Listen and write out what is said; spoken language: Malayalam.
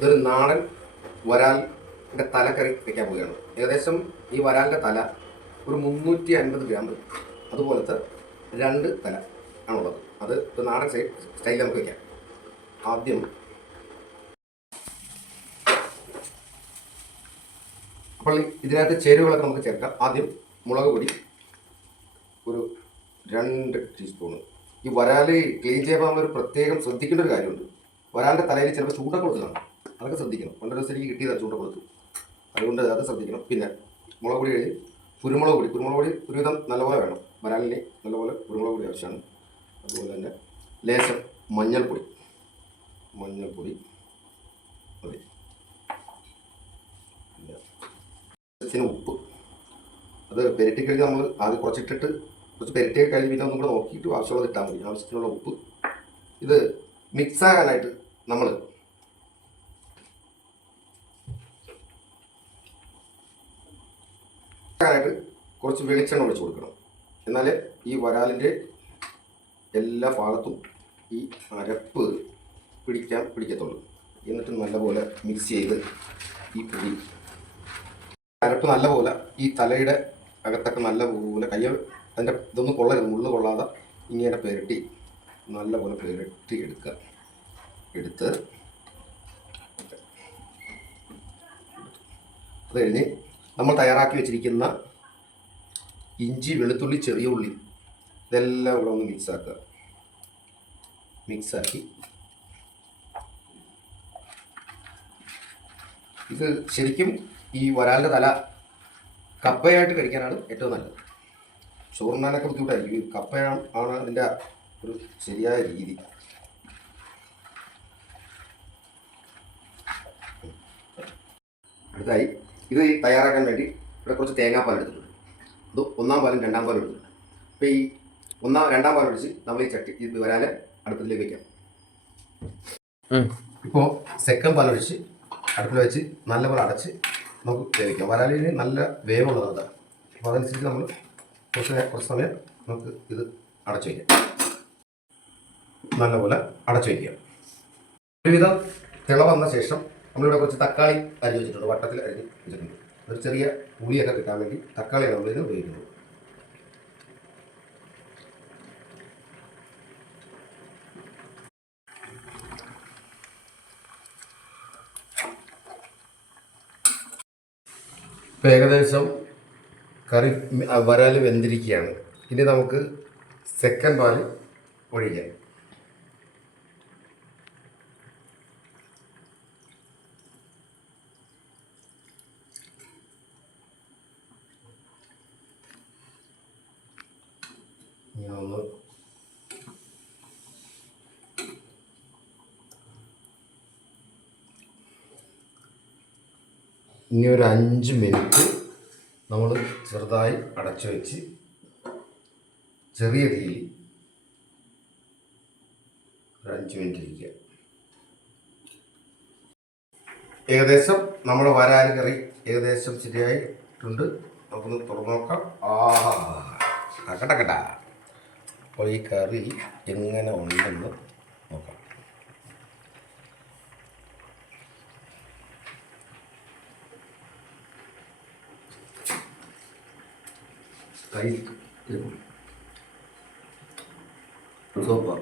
ഇതൊരു നാടൻ വരാലിന്റെ തല കറി വയ്ക്കാൻ പോവുകയാണ്. ഏകദേശം ഈ വരാലിന്റെ തല ഒരു മുന്നൂറ്റി അൻപത് ഗ്രാം അതുപോലത്തെ രണ്ട് തല ആണുള്ളത്. അത് ഇപ്പോൾ നാടൻ സ്റ്റൈലിൽ നമുക്ക് വയ്ക്കാം ആദ്യം അപ്പോൾ ഇതിനകത്ത് ചേരുവകളൊക്കെ നമുക്ക് ചേർക്കാം. ആദ്യം മുളക് പൊടി ഒരു രണ്ട് ടീസ്പൂണ്. ഈ വരാൽ ക്ലീൻ ചെയ്യുമ്പോൾ ഒരു പ്രത്യേകം ശ്രദ്ധിക്കേണ്ട ഒരു കാര്യമുണ്ട്. വരാലിന്റെ തലയിൽ ചിലപ്പോൾ ചൂട കൊടുക്കണം അതൊക്കെ ശ്രദ്ധിക്കണം. പണ്ടൊരു ദിവസം എനിക്ക് കിട്ടിയതാണ് കൊടുത്തു. അതുകൊണ്ട് അത് ശ്രദ്ധിക്കണം. പിന്നെ മുളക് പൊടി കഴിഞ്ഞ് കുരുമുളക് പൊടി. കുരുമുളക് പൊടി ഒരുവിധം നല്ലപോലെ വേണം. വരാലിന് നല്ലപോലെ കുരുമുളക് പൊടി ആവശ്യമാണ്. അതുപോലെ തന്നെ ലേശം മഞ്ഞൾപ്പൊടി. മഞ്ഞൾപ്പൊടി. അതെ പിന്നെ ഉപ്പ്. അത് പെരട്ടി കഴിഞ്ഞ് നമ്മൾ ആദ്യം കുറച്ചിട്ടിട്ട് കുറച്ച് പെരട്ടി കഴിഞ്ഞ് പിന്നെ ഒന്നും കൂടെ നോക്കിയിട്ട് ആവശ്യമുള്ളത് ഇട്ടാൽ മതി. ആവശ്യത്തിനുള്ള ഉപ്പ്. ഇത് മിക്സ് ആകാനായിട്ട് നമ്മൾ ആകാനായിട്ട് കുറച്ച് വെളിച്ചെണ്ണ ഒഴിച്ചു കൊടുക്കണം. എന്നാൽ ഈ വരാലിന്റെ എല്ലാ ഭാഗത്തും ഈ അരപ്പ് പിടിക്കാൻ പിടിക്കത്തുള്ളൂ. എന്നിട്ട് നല്ലപോലെ മിക്സ് ചെയ്ത് ഈ പൊടി. അരപ്പ് നല്ലപോലെ ഈ തലയുടെ അകത്തൊക്കെ നല്ലപോലെ കയ്യ അതിന്റെ ഇതൊന്നും കൊള്ളരുത്. മുള്ളു കൊള്ളാതെ ഇങ്ങനെ പുരട്ടി നല്ലപോലെ പുരട്ടി എടുക്കുക. എടുത്ത് അത് കഴിഞ്ഞ് നമ്മൾ തയ്യാറാക്കി വെച്ചിരിക്കുന്ന ഇഞ്ചി വെളുത്തുള്ളി ചെറിയ ഉള്ളി ഇതെല്ലാം കൂടെ ഒന്ന് മിക്സാക്കുക മിക്സാക്കി ഇത് ശരിക്കും ഈ വരാലിന്റെ തല കപ്പയായിട്ട് കഴിക്കാനാണ് ഏറ്റവും നല്ലത്. ചോറുണ്ണാനൊക്കെ ബുദ്ധിമുട്ടായിരിക്കും. കപ്പയാണ് ആണ് അതിന്റെ ഒരു ശരിയായ രീതി. അടുത്തായി ഇത് തയ്യാറാക്കാൻ വേണ്ടി ഇവിടെ കുറച്ച് തേങ്ങാപ്പാൽ എടുത്തിട്ടുണ്ട്. അത് ഒന്നാം പാലും രണ്ടാം പാലും എടുത്തിട്ടുണ്ട്. അപ്പോൾ ഈ ഒന്നാം രണ്ടാം പാൽ ഒഴിച്ച് നമ്മൾ ഈ ചട്ടി ഇത് വരാലെ അടുപ്പത്തിലേക്ക് വയ്ക്കാം ഇപ്പോൾ സെക്കൻഡ് പാൽ ഒഴിച്ച് അടുപ്പിൽ വെച്ച് നല്ലപോലെ അടച്ച് നമുക്ക് വേവിക്കാം. വരാലിന് നല്ല വേവുള്ളതാണ് അതാണ് അപ്പോൾ അതനുസരിച്ച് നമ്മൾ കുറച്ച് കുറച്ച് സമയം നമുക്ക് ഇത് അടച്ചു വയ്ക്കാം നല്ലപോലെ അടച്ചു വയ്ക്കാം ഒരുവിധം തിള വന്ന ശേഷം നമ്മളിവിടെ കുറച്ച് തക്കാളി അരിഞ്ഞ് വെച്ചിട്ടുണ്ട് വട്ടത്തിൽ അരിഞ്ഞ് വെച്ചിട്ടുണ്ട്. ഒരു ചെറിയ പുളിയൊക്കെ കിട്ടാൻ വേണ്ടി തക്കാളിയാണ് നമ്മളിത് ഉപയോഗിക്കുന്നത് ഇപ്പം ഏകദേശം കറി വരാൽ വെന്തിരിക്കുകയാണ്. ഇനി നമുക്ക് സെക്കൻഡ് പാൽ ഒഴിക്കാം. ഞാൻ ഒന്ന് ഇനി ഒരു അഞ്ച് മിനിറ്റ് നമ്മൾ ചെറുതായി അടച്ചു വെച്ച് ചെറിയ തീയിൽ ഒരു അഞ്ച് മിനിറ്റ് ഇരിക്കുക. ഏകദേശം നമ്മുടെ വരാൻ കറി ഏകദേശം ശരിയായിട്ടുണ്ട്. നമുക്കൊന്ന് തുറന്നു നോക്കാം. ആഹാ. ടക്കട്ടക്കട്ട അപ്പോൾ ഈ കറി എങ്ങനെ ഉണ്ടെന്ന് നോക്കാം. കൈ സൂപ്പർ.